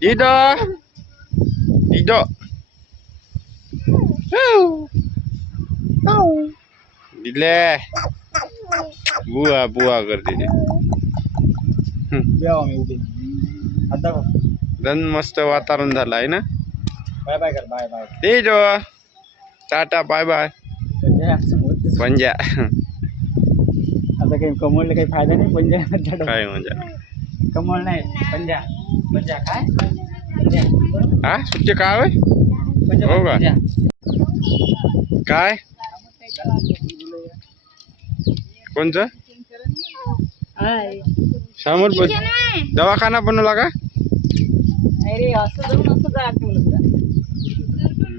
Dito. Dito. दिले बुवा बुवा करते ते जेव्हा मी उभी आता बघ. दन मस्त वातावरण झालं आहे ना बाय बाय कर बाय बाय ते जो टाटा बाय बाय म्हणजे असं होतच. पंजा आता काही कमवले काही फायदा नाही पंजा काय म्हणजे कमवलं नाही. पंजा. पंजा काय? हा? सुट्टी काय होय? हो का? काय? कोणचं? समोर बोल. दवाखाना बनवला का? नाही रे असं जाऊन असं जा.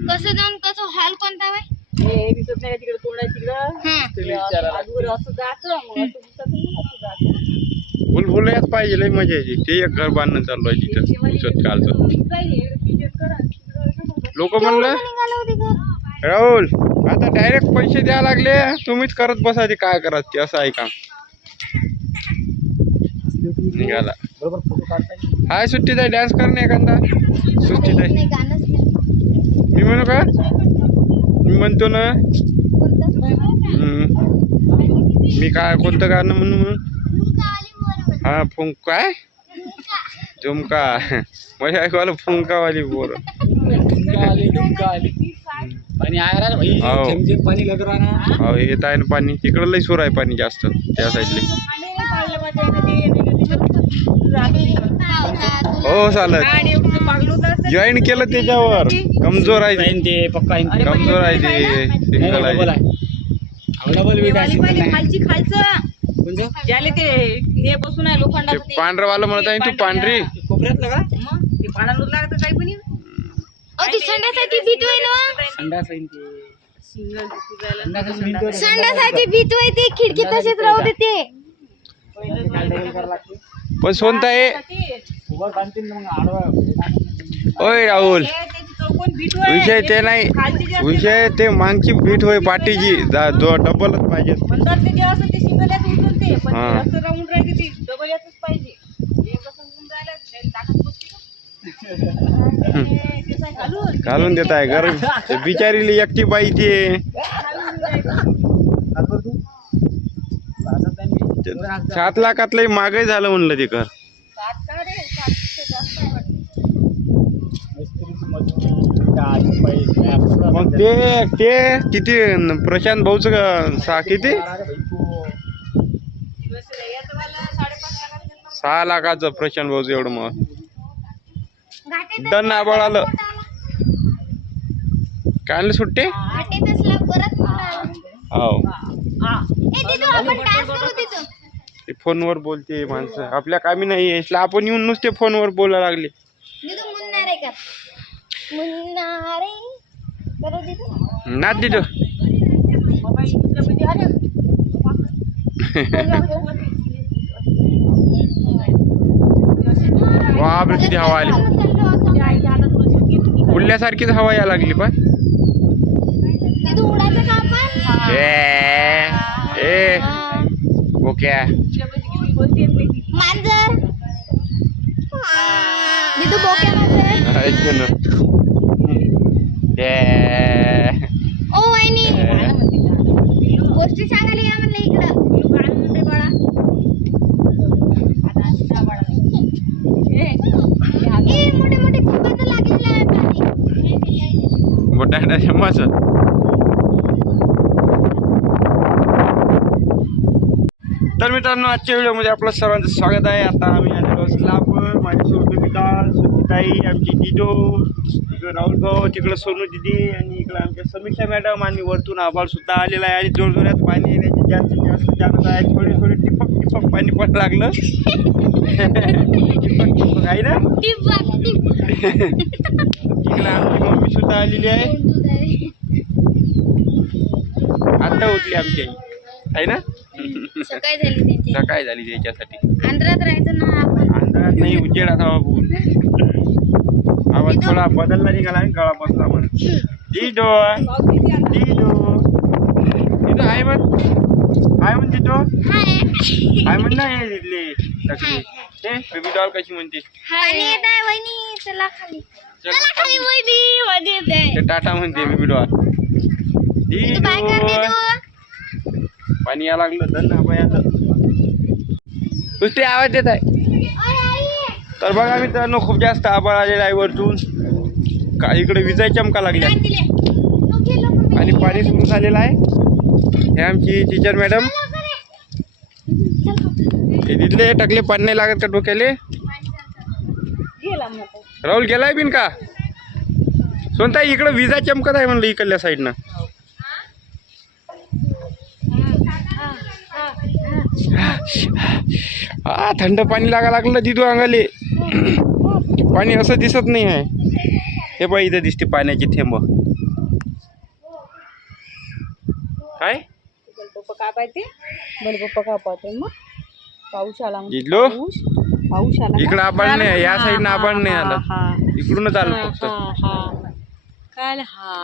कसं जाऊन कसं हॉल कोणता वय हे दिसत नाही का तिकडे तोंड आहे तिकडं? असं जायचं मग असं दिसत नाही. बुलबुलयात पाहिजे लय मजा यायची. ते एक घर बांधणं चालू आहे तिथं दिसत कालचं. लोक म्हणलं राहुल आता डायरेक्ट पैसे द्या लागले तुम्हीच करत बसायचे काय करत ते असं आहे काम. निघाला. हाय सुट्टीत आहे डान्स कर ना एखादा? सुट्टीत आहे. नाही नाही. मी म्हणू का? मी म्हणतो ना. मी काय कोणतं गाणं म्हणू म्हणून? हा फुंक? काय झुमका माझ्या ऐकवाला फुंकावाली पोर? डुमका आली, डुमका आली. पाणी आहे रे भाई. हो. येत आहे ना पाणी. तिकडं लय सुर आहे पाणी जास्त त्या साईडले. हो चालत जॉईन केलं त्याच्यावर. कमजोर आहे. ते. ते पक्का कमजोर आहे ते. सिंगल आहे. अवेलेबल वेट आहे खालची खालचं कोणतं ज्याले ते हे बसून आहे ते लोखंडाचं ते पांढरवालं म्हणत आहे तू पांढरी कोपऱ्यात लगा? मग? ते पाण्याला लागतं काही पण अहो ती संडासाठी भीत होय ना. संडास आहे ते सिंगल सुजायला संडास भिंत संडासाठी भीत होय ते खिडकी तसेच राहू दे ते पण सोनता आहे उभं बांधतील ना मग आडवा ओय राहुल. हे त्याची चौकोन भीट होय. विषय ते नाही. खालची जी असते विषय ते मागची पीठ होय पाठीची जा- जो डबलच पाहिजे. उचलते पण हा. असं राऊंड राहते ते डबल याच पाहिजे कसं होऊन राहिलं त्याला ताकद बसते का? ते- ते काय घालून घालून देत आहे गरम ते बिचारीली एकटी बाई ते सात लाखातलं मागे झालं म्हणलं ते घर सात का रे सातपेक्षा जास्त आहे वाटतं. मग ते ते किती न- प्रशांत भाऊच सा किती दिवस रे, याचं मला साडेपाच लाखाचं घेतलं. सहा लाखाचं प्रशांत भाऊचं एवढं दन आबळ आलं काय सुट्टे? आला. हो. ते फोनवर बोलते माणसं. आपल्या कामी नाही यायला आपण येऊन नुसते फोनवर बोलायला लागले. नाच दिलं बापरे किती हवा आली. उडल्यासारखीच हवा यायला लागली पण. ए ओके. दुसऱ्यामध्ये गेली, बोलते येत नाही ती. मांजर मी तू बोक्या मांजर ऐक ना ए ओ वहिनी ए. गोष्टी सांगायला या म्हणलं इकडं पिलू काय म्हणते बाळा? आता अशी का बाळा? ए, हे हात- ए मोठे मोठे फुगाचं लागलेलं आहे शमाच तर मित्रांनो आजच्या व्हिडिओमध्ये आपलं सर्वांचं स्वागत आहे. आता आम्ही आलेलो स्लापवर माझ्यासोबत विकास सुनीताई आमची जिजो इकडं राहुल भाऊ तिकडं सोनू दिदी आणि इकडं आमच्या समीक्षा मॅडम आणि वरतून आभाळ सुद्धा आलेला आहे. आणि जोरजोरात पाणी येण्याची जास्तीत जास्त जानत आहे. थोडे थोडे टिपक टिपक पाणी पण लागलं. टिपक टिपक आहे ना? इकडं आमची मम्मी सुद्धा आलेली आहे. आता उठली आमची आई. आहे ना? सकाळी झाली त्यांची. सकाळी झाली त्याच्यासाठी. आंध्रात राहायचं ना आपण. अंधारात नाही उजेडात हवा बोल. आवाज थोडा बदलला निघाला आणि गळा बसला म्हण दिदो? दिदो दिदो आहे मग म्हणते तो हाय. काय म्हण नाही तिथले टकली हे बेबी डॉल कशी म्हणते? पाणी येत आहे वहिनी चला खाली. ते टाटा म्हणते करते तू पाणी या लागलं धन ना बायाचं नुसते आवाज येत आहे. तर बघा मित्रांनो खूप जास्त आभाळ आलेला आहे वरतून. का इकडे विजाय चमका लागल्या. आणि पाणी सुरू झालेलं आहे. हे आमची टीचर मॅडम. हे तिथले टकले पाणी नाही लागत का डोक्याले? राहुल गेलाय बिन का? सोनता इकडं विजा चमकत आहे म्हणलं इकडल्या साईडनं. हा थंड पाणी लागा लागलं तिथू अंगाले. पाणी असं दिसत नाही आहे. हे बघ इथं दिसते पाण्याची थेंब. काय? बलपप्पा काय पाहते बलपप्पा काय पाहते मग. पाऊस आला पाऊस. पाऊस आला इकडं आबाळ नाही या साईडनं आबाळ नाही आलं. इकडूनच आलं हा, फक्त. हा, हा. हा.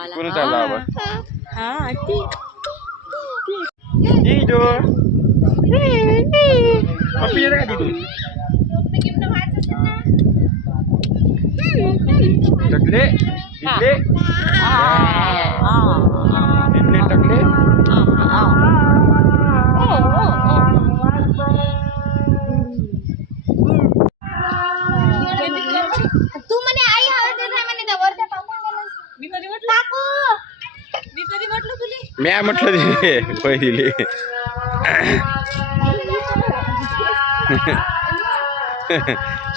इकडूनच आलं आबाळ हा पप्पी येते का મેં મતલબ પહેલી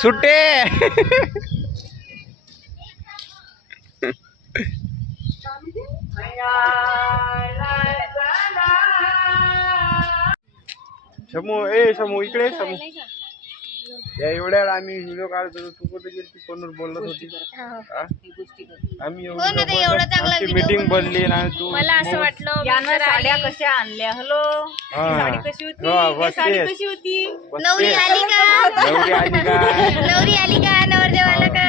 છૂટે. સમૂહ એ સમૂહ ઈકડે સમૂહ. या एवढ्या वेळा आम्ही व्हिडिओ काढत होतो. तू कुठे गेली फोनवर बोलत होती. हा? आम्ही हो ना, ते एवढा चांगला video मीटिंग बनली ना तू मला असं वाटलं यानं साड्या कशा आणल्या? हॅलो? हा. साडी कशी होती? हा, ही साडी. कशी नवरी. आली का? नवरी आली का? नवरी आली का? नवरदेवाला का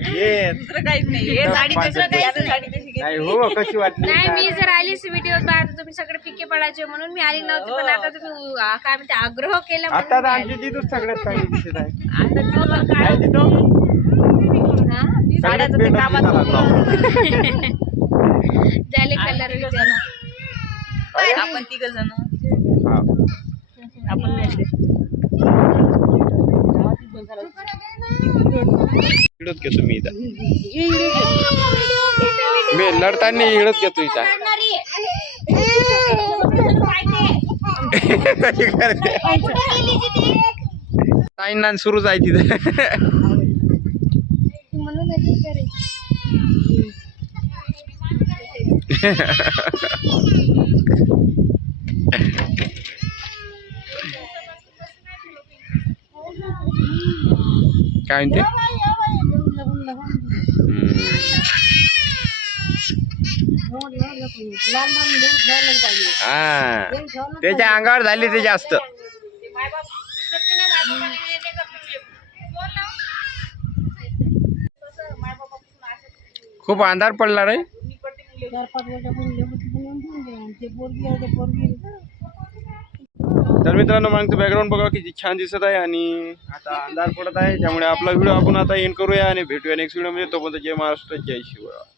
ये दुसरं काहीच नाही हे दुसरं साडी काहीच कशी नाही. साडी घेतली नाही हो कशी वाटली नाही काय? मी जर आलीच व्हिडिओ पाहत तुम्ही सगळे फिके पडायचे म्हणून मी आली नव्हती पण आता तुम्ही आ, काय म्हणते आग्रह केला म्हणून आता तर मी आमची तिथूच सगळ्यात चांगली दिसत आहे आली. आता तुम्हाला काय काय तिथं? हा? सगळ्यात साड्याचं ते बेस्ट कामात. झाले कलर विचार आपण तिघ जण हा. आपण. इकडंच घेतो मी इथं. मी लढताना इकडंच घेतो इथं. साईन सुरूच आहे तिथं. काय म्हणते? हा. त्याच्या अंगावर झाली ते जास्त. खूप अंधार पडला रे. तर मित्रांनो मागचं बॅकग्राऊंड बघा किती छान दिसत आहे आणि आता अंधार पडत आहे. त्यामुळे आपला व्हिडिओ आपण आता एंड करूया आणि भेटूया नेक्स्ट व्हिडिओमध्ये. तोपर्यंत जय महाराष्ट्र जय शिवराय.